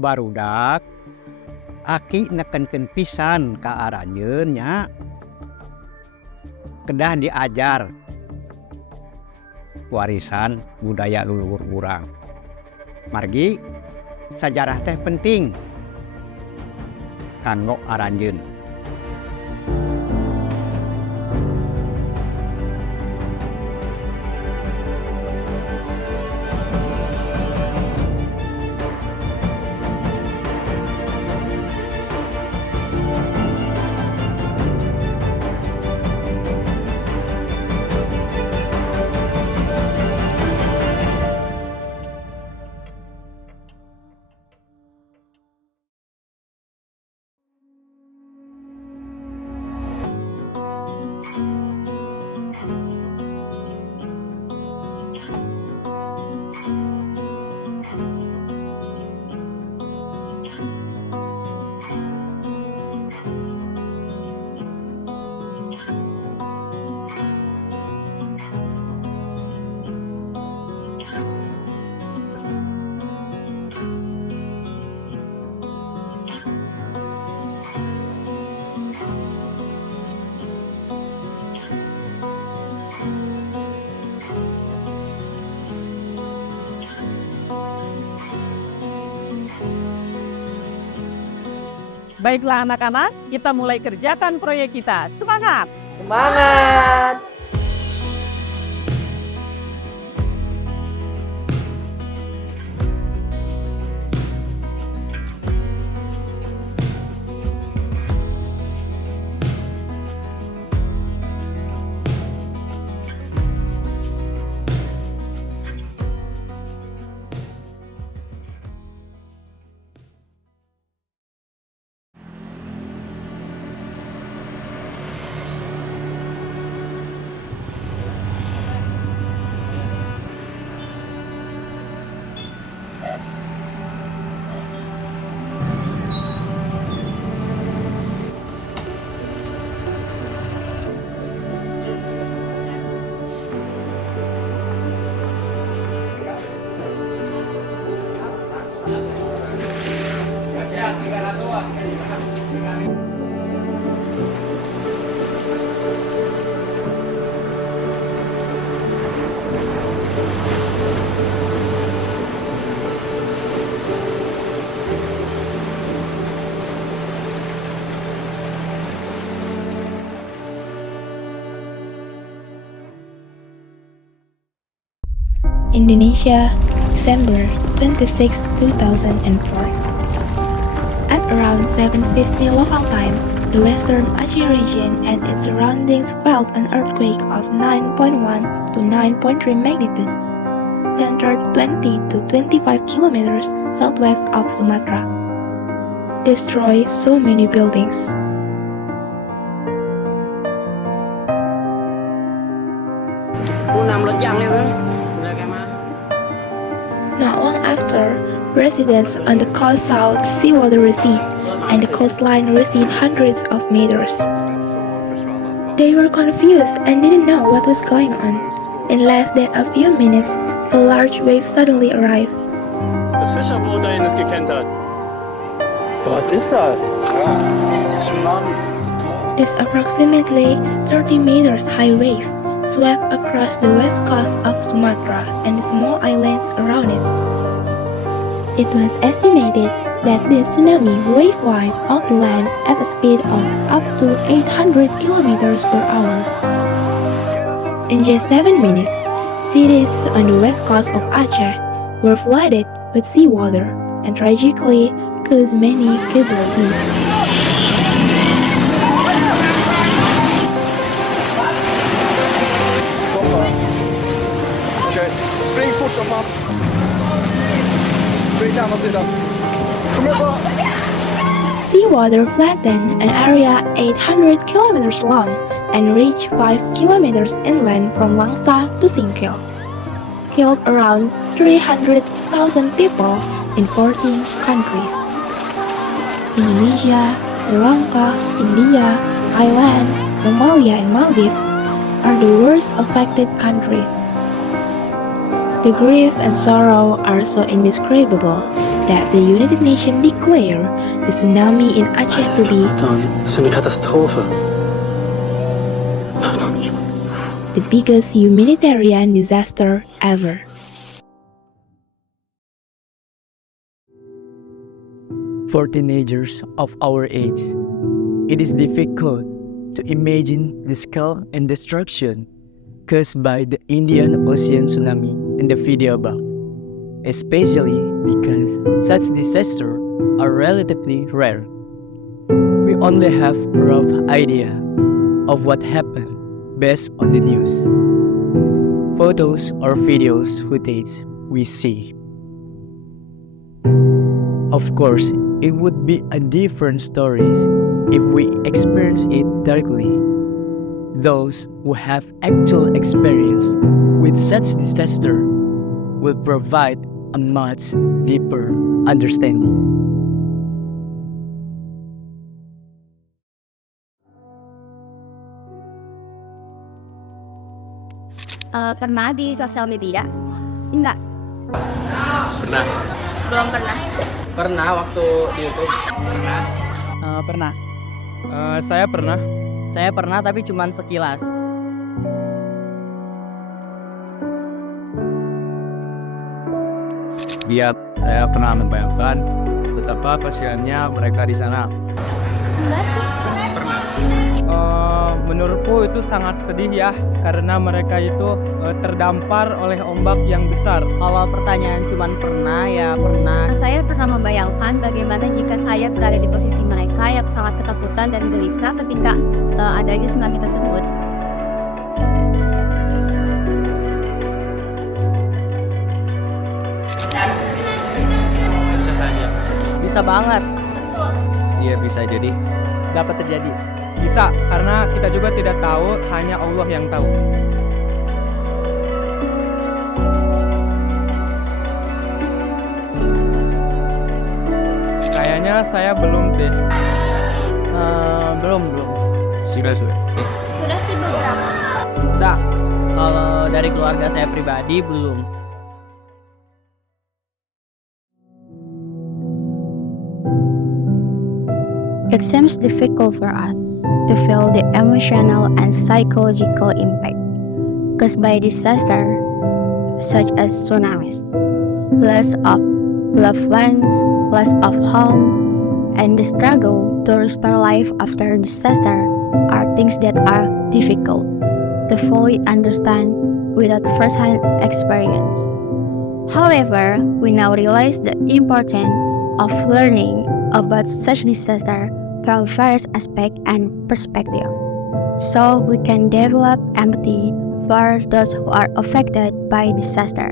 barudak aki nekenkeun pisan ka aranjeun nya. Kedah diajar warisan budaya leluhur urang. Margi sajarah teh penting kanggo aranjeun. Baiklah anak-anak, kita mulai kerjakan proyek kita. Semangat! Semangat! Indonesia, December 26, 2004. At around 7:50 local time, the Western Aceh region and its surroundings felt an earthquake of 9.1 to 9.3 magnitude, centered 20 to 25 kilometers southwest of Sumatra. Destroyed so many buildings. Not long after, residents on the coast saw the seawater recede, and the coastline recede hundreds of meters. They were confused and didn't know what was going on. In less than a few minutes, a large wave suddenly arrived. Das Fischerboot dahin ist gekentert. Was ist das? Tsunami. This approximately 30 meters high wave swept across the west coast of Sumatra and the small islands around it. It was estimated that this tsunami wave wiped out the land at a speed of up to 800 kilometers per hour. In just 7 minutes, cities on the west coast of Aceh were flooded with seawater and tragically caused many casualties. Spring fort som fan. Spring till andra sidan. Kom igen bara. Seawater flattened an area 800 kilometers long and reached 5 kilometers inland from Langsa to Singkil, killed around 300,000 people in 14 countries. Indonesia, Sri Lanka, India, Thailand, Somalia, and Maldives are the worst affected countries. The grief and sorrow are so indescribable that the United Nations declared the tsunami in Aceh to be Das ist eine Katastrophe. the biggest humanitarian disaster ever. For teenagers of our age, it is difficult to imagine the scale and destruction caused by the Indian Ocean tsunami in the video above, especially because such disasters are relatively rare. We only have a rough idea of what happened based on the news, photos or videos footage we see. Of course, it would be a different story if we experience it directly. Those who have actual experience with such disaster will provide a much deeper understanding. Pernah di sosial media? Enggak. Pernah. Belum pernah. Pernah waktu di YouTube. Pernah. Saya pernah. Saya pernah tapi cuma sekilas. Dia saya pernah membayangkan betapa kasihannya mereka di sana. Enggak sih. Menurutku itu sangat sedih ya, karena mereka itu terdampar oleh ombak yang besar. Kalau pertanyaan cuma pernah ya pernah. Saya pernah membayangkan bagaimana jika saya berada di posisi mereka yang sangat ketakutan dan gelisah ketika adanya tsunami tersebut. Bisa saja. Bisa banget. Iya bisa jadi. Dapat terjadi. Bisa, karena kita juga tidak tahu, hanya Allah yang tahu. Kayaknya saya belum sih. Belum. Sudah. Sudah sih beberapa. Udah. Kalau dari keluarga saya pribadi belum. It seems difficult for us to feel the emotional and psychological impact caused by disaster such as tsunamis, loss of loved ones, loss of home, and the struggle to restore life after disaster are things that are difficult to fully understand without first-hand experience. However, we now realize the importance of learning about such disaster from various aspects and perspectives, so we can develop empathy for those who are affected by disaster.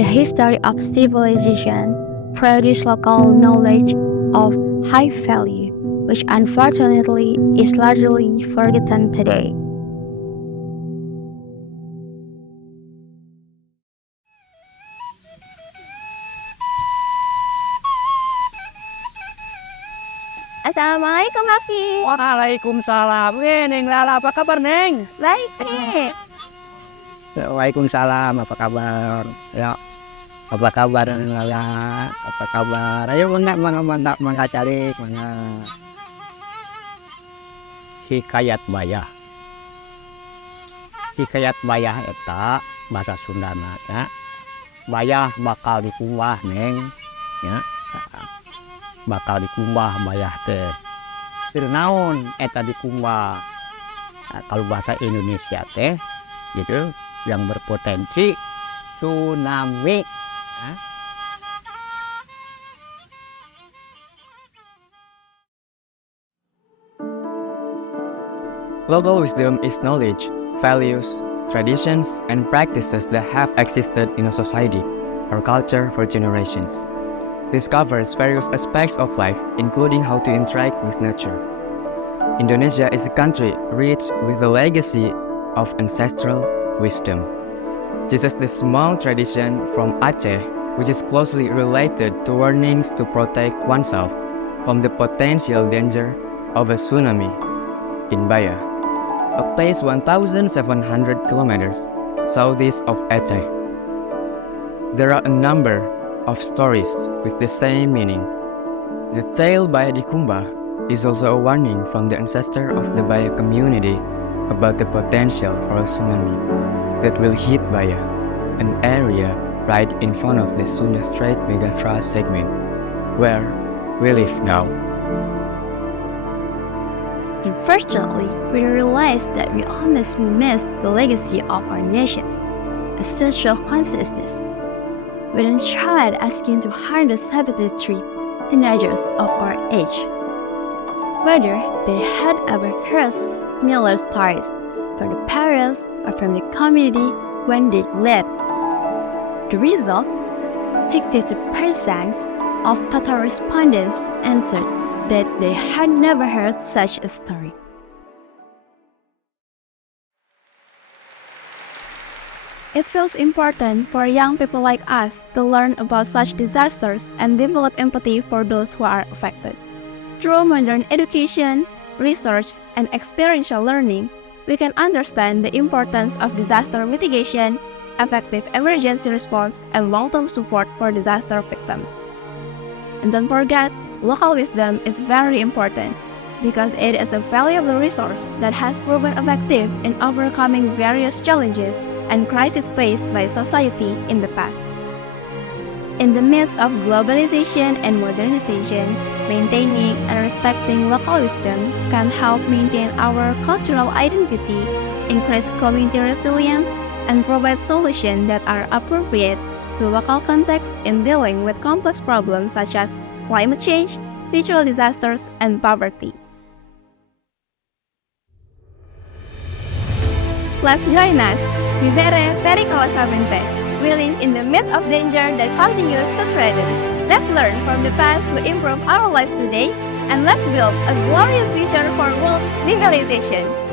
The history of civilization produces local knowledge of high value, which unfortunately is largely forgotten today. Assalamualaikum, Hafiz. Waalaikumsalam. Neng Lala, apa kabar, Neng? Baik, nih. Waalaikumsalam, apa kabar? Ya, apa kabar Lala? Apa kabar? Ayo mangga cari mangga. Hikayat bayah. Hikayat bayah eta bahasa Sundana ya. Bayah bakal dikumbah, Neng. Ya. Bakal dikumbah bayah teh. Naon eta dikumbah. Nah, kalau bahasa Indonesia teh gitu yang berpotensi tsunami. Nah. Local wisdom is knowledge, values, traditions, and practices that have existed in a society or culture for generations. This covers various aspects of life, including how to interact with nature. Indonesia is a country rich with a legacy of ancestral wisdom. This is the small tradition from Aceh, which is closely related to warnings to protect oneself from the potential danger of a tsunami in Baya, a place 1,700 kilometers southeast of Aceh. There are a number of stories with the same meaning. The tale Baya di Kumba is also a warning from the ancestor of the Baya community about the potential for a tsunami that will hit Baya, an area right in front of the Sunda Strait Megathrust segment, where we live now. Unfortunately, we realize that we almost missed the legacy of our nations, a social consciousness. We then tried asking to 173 teenagers of our age whether they had ever heard similar stories from the parents or from the community when they left. The result, 62% of total respondents answered that they had never heard such a story. It feels important for young people like us to learn about such disasters and develop empathy for those who are affected. Through modern education, research, and experiential learning, we can understand the importance of disaster mitigation, effective emergency response, and long-term support for disaster victims. And don't forget, local wisdom is very important because it is a valuable resource that has proven effective in overcoming various challenges and crises faced by society in the past. In the midst of globalization and modernization, maintaining and respecting local wisdom can help maintain our cultural identity, increase community resilience, and provide solutions that are appropriate to local contexts in dealing with complex problems such as climate change, natural disasters, and poverty. Let's join us, Vivere Pericosamente. We live in the midst of danger that continues to threaten. Let's learn from the past to improve our lives today, and let's build a glorious future for world civilization.